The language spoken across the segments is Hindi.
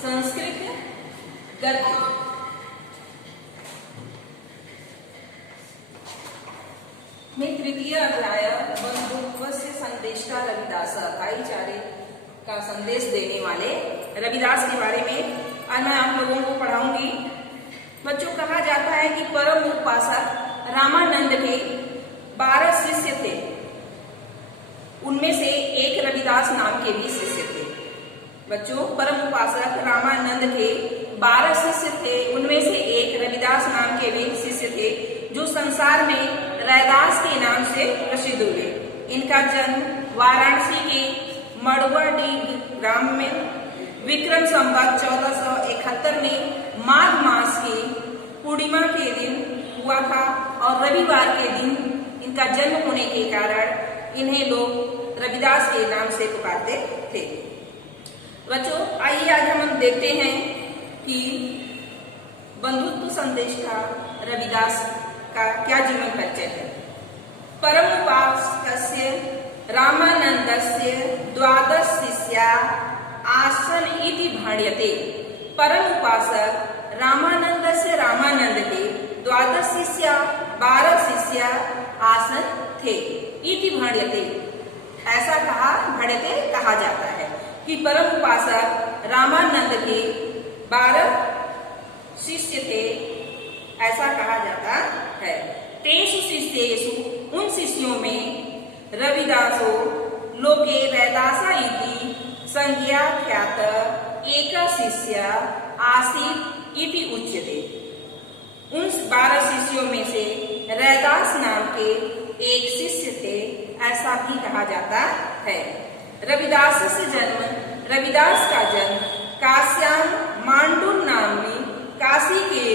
संस्कृत गद्य। में तृतीय अध्याय बंधुत्वस्य संदेष्टा रविदास, भाईचारे का संदेश देने वाले रविदास के बारे में आज मैं आप लोगों को पढ़ाऊंगी। बच्चों, कहा जाता है कि परम उपासक रामानंद के 12 शिष्य थे। उनमें से एक रविदास नाम के भी शिष्य थे। बच्चों, परम उपासक रामानंद के 12 शिष्य थे। उनमें से एक रविदास नाम के भी शिष्य थे, जो संसार में रैदास के नाम से प्रसिद्ध हुए। इनका जन्म वाराणसी के मड़ुआडीह ग्राम में विक्रम संवत 1471 में माघ मास की पूर्णिमा के दिन हुआ था और रविवार के दिन इनका जन्म होने के कारण इन्हें लोग रविदास के नाम से पुकारते थे। बच्चों, आइए आज हम देखते हैं कि बंधुत्व संदेष्टा रविदास का क्या जीवन परिचय है। परम उपासकस्य रामानंदस्य 12 शिष्या आसन इति भाण्यते। परम उपासक रामानंदस्य रामानंद के 12 शिष्या 12 शिष्या आसन थे। इति भाण्यते, ऐसा कहा जाता है कि परम उपासक रामानंद के 12 शिष्य थे, ऐसा कहा जाता है। तेषु शिष्येषु, उन शिष्यों में रविदासो लोके रैदासा इति संज्ञाख्यात एक शिष्य आसीत् इति उच्यते। उन 12 शिष्यों में से रैदास नाम के एक शिष्य थे, ऐसा भी कहा जाता है। रविदास का जन्म काश्याम मांडुर नामनी काशी के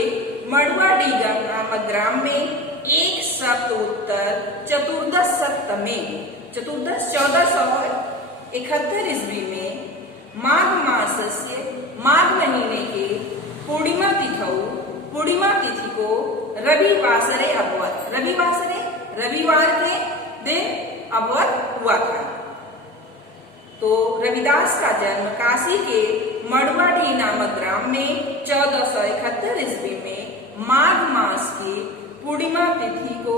मड़ुआडीह नामक ग्राम में 1471 ईस्वी में माघ महीने के पूर्णिमा तिथि को रविवार के दिन अवध हुआ था। तो रविदास का जन्म काशी के मड़ुआडीह नामक ग्राम में 1471 ईस्वी में माघ मास की पूर्णिमा तिथि को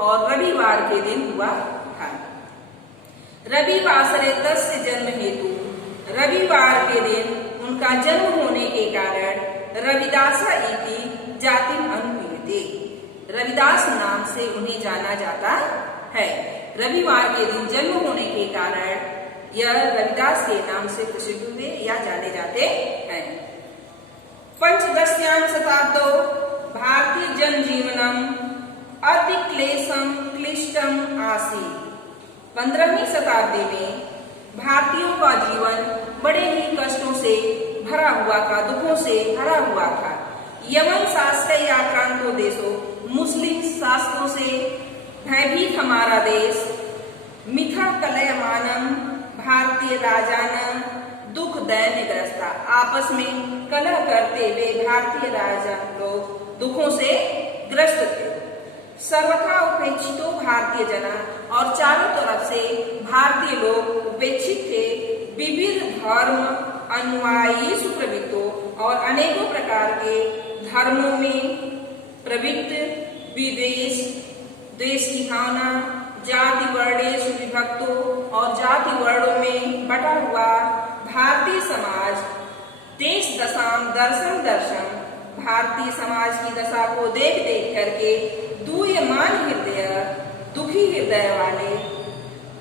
और रविवार के दिन हुआ था। रविवासरे तस्य जन्म हेतु, रविवार के दिन उनका जन्म होने के कारण रविदासा इति जाति अनुमीयते, रविदास नाम से उन्हें जाना जाता है। रविवार के दिन जन्म होने के कारण यह रविदास के नाम से प्रसिद्ध हुए या जाने जाते हैं। पंचदश्याम शताब्दो भारतीय जनजीवनम अति क्लिष्टम आसीत्। 15वीं शताब्दी में भारतीयों का जीवन बड़े ही कष्टों से भरा हुआ था, दुखों से भरा हुआ था। यमन शास्त्रे आक्रांतो देशो, मुस्लिम शास्त्रों से भयभीत हमारा देश। मिथा कलयमानम भारतीय राजान दुख दैन्य ग्रस्ता, आपस में कलह करते हुए भारतीय राजा लोग दुखों से ग्रस्त थे। सर्वथा उपेक्षितो भारतीय जना, और चारों तरफ से भारतीय लोग उपेक्षित थे। विविध धर्म अनुयायी सुप्रवृत्तो, और अनेकों प्रकार के धर्मों में प्रवृत्त, विदेश देश की भावना, जाति वर्णेषु विभक्तो, और जाति वर्णों में बटा हुआ भारतीय समाज। देश दशाम दर्शन, भारतीय समाज की दशा को देख करके दूयमान हृदय, दुखी हृदय वाले,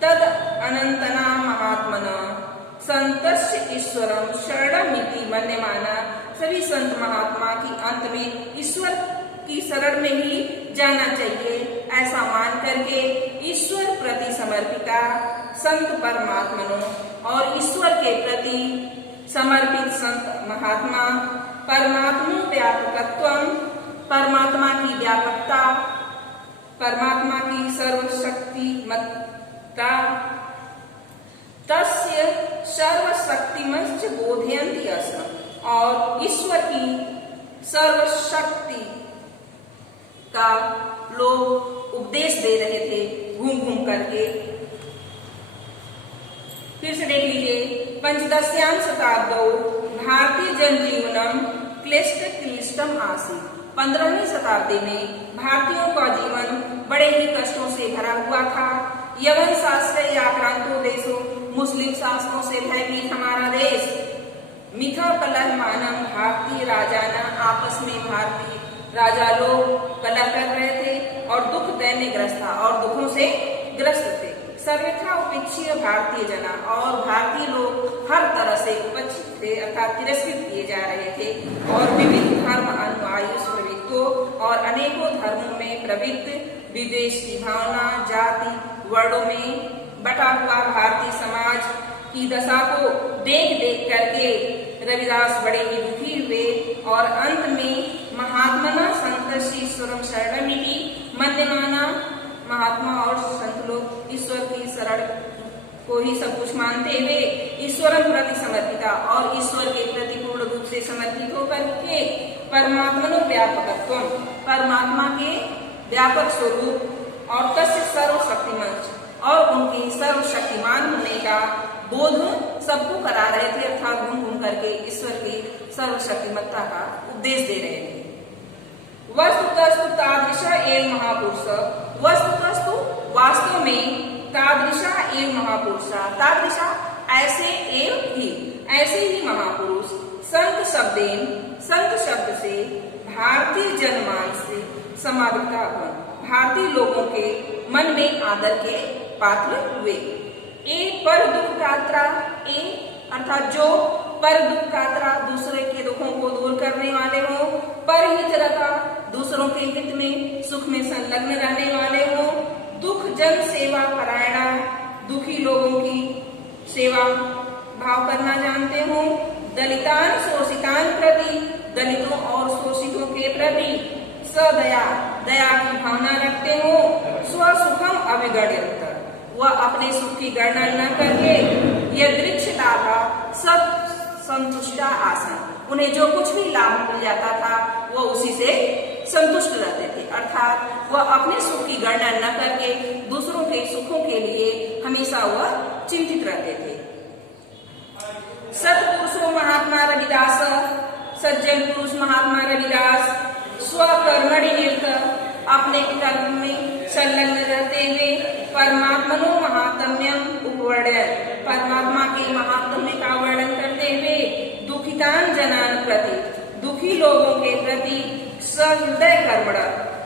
तद अनंतना महात्मना संतस्य ईश्वरम शरणमिति मन्यमाना, सभी संत महात्मा की अंत में ईश्वर की शरण में ही जाना चाहिए, ऐसा मान करके ईश्वर प्रति समर्पिता संत परमात्मनो, और ईश्वर के प्रति समर्पित संत महात्मा परमात्मा व्यापकत्वम, परमात्मा की व्यापकता, परमात्मा की सर्वशक्तिमत्ता, तस्य सर्वशक्तिमश्च बोधयन्ति अस्म, और ईश्वर की सर्वशक्ति का लोग उपदेश दे रहे थे घूम घूम करके। फिर से देख लीजिए, पंचदश्याम शताब्दौ भारतीय जनजीवनम क्लिष्ट क्लिष्टम आसीत्। 15वीं शताब्दी में भारतीयों का जीवन बड़े ही कष्टों से भरा हुआ था। यवन शास्त्र आक्रांतो देशो, मुस्लिम शासनों से भयभीत हमारा देश। मिथा कलह मानम भारतीय राजाना, आपस में भारतीय राजा लोग कलह कर रहे थे और दुख दैन्य ग्रस्त था और दुखों से ग्रस्त थे। सर्वथा उपेक्षीय भारतीय जना, और भारतीय लोग हर तरह से उपेक्षित थे अर्थात तिरस्कृत किए जा रहे थे। और विविध धर्म अनुयायी प्रवृत्तों, और अनेकों धर्मों में प्रवृत्त विद्वेष की भावना, जाति वर्णों में बटा हुआ भारतीय समाज की दशा को देख देख करके रविदास बड़े ही दुखी हुए और अंत में महात्मना संतश्रीश्वरम शरणमिति मन्यमाना, महात्मा और संत लोग ईश्वर की शरण को ही सब कुछ मानते हुए ईश्वरम प्रति समर्पिता, और ईश्वर के प्रति पूर्ण रूप से समर्पित होकर के परमात्मनो व्यापकत्व, परमात्मा के व्यापक स्वरूप और तस्य सर्वशक्तिमान, और उनके सर्वशक्तिमान होने का बोध सबको करा रहे थे अर्थात घूम घूम करके ईश्वर की सर्वशक्तिमत्ता का उपदेश दे रहे थे। वस्तुतस्तु तादृशा एव महापुरुष, वस्तुतस्तु वास्तव में तादृशा एव महापुरुषा, तादृशा ऐसे एव ही, ऐसे ही महापुरुष संत शब्देन, संत शब्द से भारतीय जनमानस से समाविता, भारतीय लोगों के मन में आदर के पात्र हुए। ए पर दुख कात्रा, ए अर्थात जो पर दुख कात्रा, दूसरे के दुखों को दूर करने वाले हो, पर हित रता, दूसरों के हित में सुख में संलग्न रहने वाले हो, दुख जन सेवा परायणा, दुखी लोगों की सेवा भाव करना जानते हो, दलितान शोषितान प्रति, दलितों और शोषितों के प्रति सदया, दया की भावना रखते हो, स्वसुखम अविगण्यत, वह अपने सुख की गणना न करके यदृक्ष लाभा सत संतुष्टा आसन, उन्हें जो कुछ भी लाभ मिल जाता था वह उसी से संतुष्ट रहते थे, अर्थात वह अपने सुख की गणना न करके दूसरों के सुखों के लिए हमेशा वह चिंतित रहते थे। सत्पुरुषो महात्मा रविदास, सज्जन पुरुष महात्मा रविदास स्वकर्मणि निरत, अपने कर्म में संलग्न रहते हुए परमात्मनो महात्म्यम उपवर्णन, परमात्मा के महात्म्य का वर्णन करते हुए दुखितान जनान प्रति, दुखी लोगों के प्रति सहृदय कर्मण,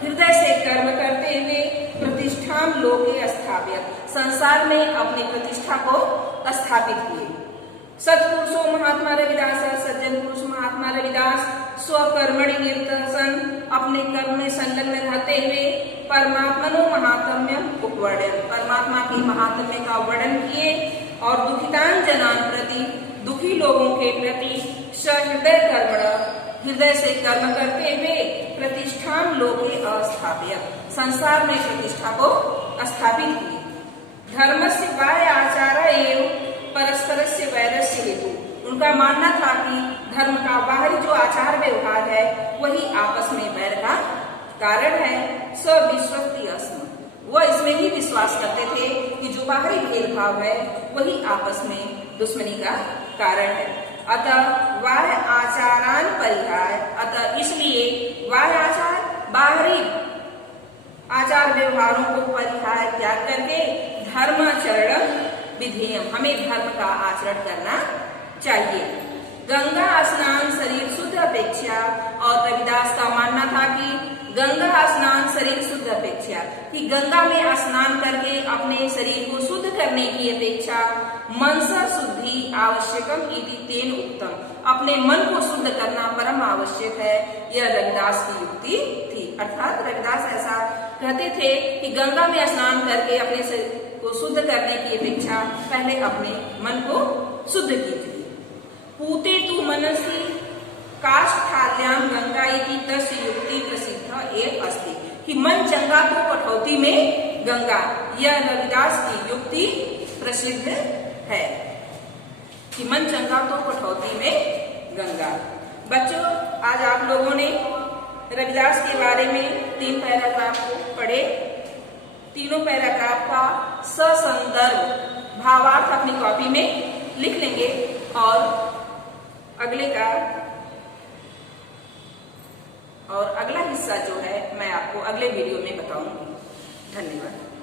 हृदय से कर्म करते हुए प्रतिष्ठान लोके स्थाप्य, संसार में अपनी प्रतिष्ठा को स्थापित किए। सत्पुरुषो महात्मा रविदास, सज्जन पुरुष महात्मा रविदास स्वकर्मणि निरत सन, अपने कर्म में संलग्न रहते हुए परमात्मनो महात्म्य उपवर्णन, परमात्मा के महात्म्य का वर्णन किए और दुखितान जनान प्रति, दुखी लोगों के प्रति सहृदय कर्मण, हृदय से कर्म करते हुए प्रतिष्ठान लोके अस्थाप्य, संसार में प्रतिष्ठा को स्थापित किए। धर्मस्य बाह्य आचार एवं परस्परस्य वैरस्य हेतु, उनका मानना था कि धर्म का बाहरी जो आचार व्यवहार है वही आपस में वैर का कारण है। सविश्वस्ति अस्म, वह इसमें ही विश्वास करते थे कि जो बाहरी भेदभाव है वही आपस में दुश्मनी का कारण है। अतः बाह्य आचारान परिहार, अतः इसलिए बाह्य आचार, बाहरी आचार व्यवहारों को परिहार त्याग करके धर्माचरण विधेयम, हमें धर्म का आचरण करना चाहिए। गंगा स्नान शरीर शुद्ध अपेक्षा, और रविदास का मानना था कि गंगा स्नान शरीर शुद्ध अपेक्षा, कि गंगा में स्नान करके अपने शरीर को शुद्ध करने की अपेक्षा मनसा शुद्धि आवश्यकम इति तेन उत्तम, अपने मन को शुद्ध करना परम आवश्यक है, यह रविदास की युक्ति थी। अर्थात रविदास ऐसा कहते थे कि गंगा में स्नान करके अपने शरीर को शुद्ध करने की अपेक्षा पहले अपने मन को शुद्ध कीजिए। पूते तु मनसि काष्ठाल्याम गंगा इति तस्य युक्ति प्रसिद्ध एव अस्ति, कि मन चंगा तो कठौती में गंगा, यह रविदास की युक्ति प्रसिद्ध है कि मन चंगा तो कठौती में गंगा। बच्चों, आज आप लोगों ने रविदास के बारे में 3 पैराग्राफ को पढ़े। तीनों पैराग्राफ का ससंदर्भ भावार्थ अपनी कॉपी में लिख लेंगे और अगले का और अगला हिस्सा जो है मैं आपको अगले वीडियो में बताऊंगी। धन्यवाद।